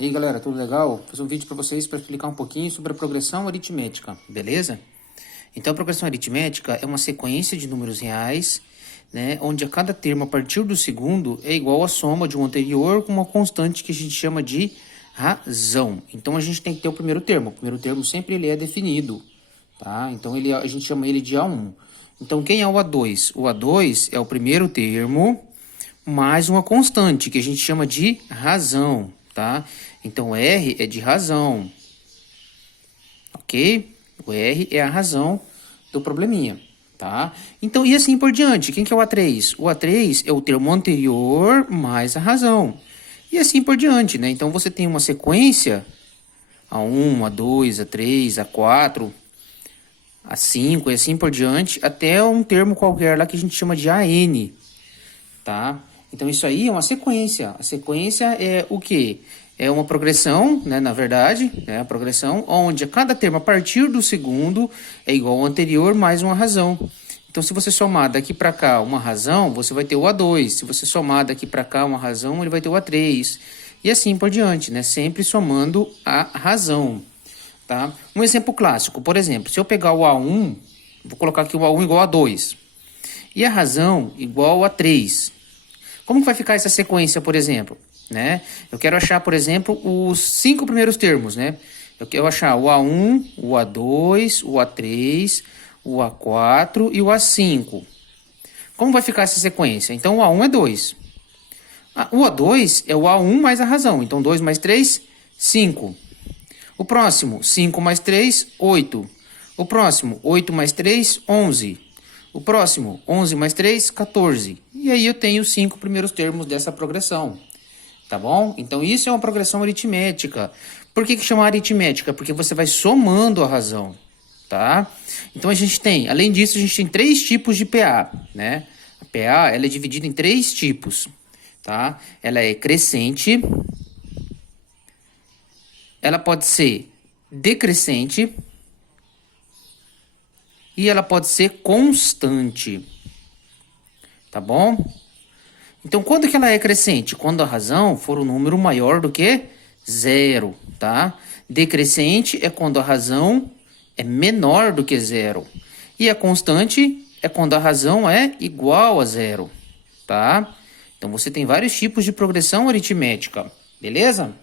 E aí galera, tudo legal? Vou fazer um vídeo para vocês para explicar um pouquinho sobre a progressão aritmética, beleza? Então a progressão aritmética é uma sequência de números reais, né, onde a cada termo a partir do segundo é igual à soma de um anterior com uma constante que a gente chama de razão. Então a gente tem que ter o primeiro termo. O primeiro termo sempre ele é definido, tá? Então a gente chama ele de A1. Então quem é o A2? O A2 é o primeiro termo mais uma constante que a gente chama de razão, tá? Então R é de razão, ok? O R é a razão do probleminha, tá? Então, e assim por diante. Quem que é o A3? O A3 é o termo anterior mais a razão. E assim por diante, né? Então, você tem uma sequência A1, A2, A3, A4, A5 e assim por diante, até um termo qualquer lá que a gente chama de AN, tá? Então, isso aí é uma sequência. A sequência é o quê? É uma progressão, né, na verdade, né, a progressão onde a cada termo a partir do segundo é igual ao anterior mais uma razão. Então, se você somar daqui para cá uma razão, você vai ter o A2. Se você somar daqui para cá uma razão, ele vai ter o A3. E assim por diante, né, sempre somando a razão. Tá? Um exemplo clássico, por exemplo, se eu pegar o A1, vou colocar aqui o A1 igual a 2. E a razão igual a 3. Como que vai ficar essa sequência, por exemplo? Né? Eu quero achar, por exemplo, os 5 primeiros termos, né? Eu quero achar o A1, o A2, o A3, o A4 e o A5. Como vai ficar essa sequência? Então, o A1 é 2. O A2 é o A1 mais a razão. Então, 2 mais 3, 5. O próximo, 5 mais 3, 8. O próximo, 8 mais 3, 11. O próximo, 11 mais 3, 14. E aí eu tenho os 5 primeiros termos dessa progressão. Tá bom? Então, isso é uma progressão aritmética. Por que chama aritmética? Porque você vai somando a razão, tá? Então, a gente tem, além disso, a gente tem 3 tipos de PA, né? A PA, ela é dividida em 3 tipos, tá? Ela é crescente, ela pode ser decrescente e ela pode ser constante, tá bom? Então, quando que ela é crescente? Quando a razão for um número maior do que 0, tá? Decrescente é quando a razão é menor do que 0. E a constante é quando a razão é igual a 0, tá? Então, você tem vários tipos de progressão aritmética, beleza?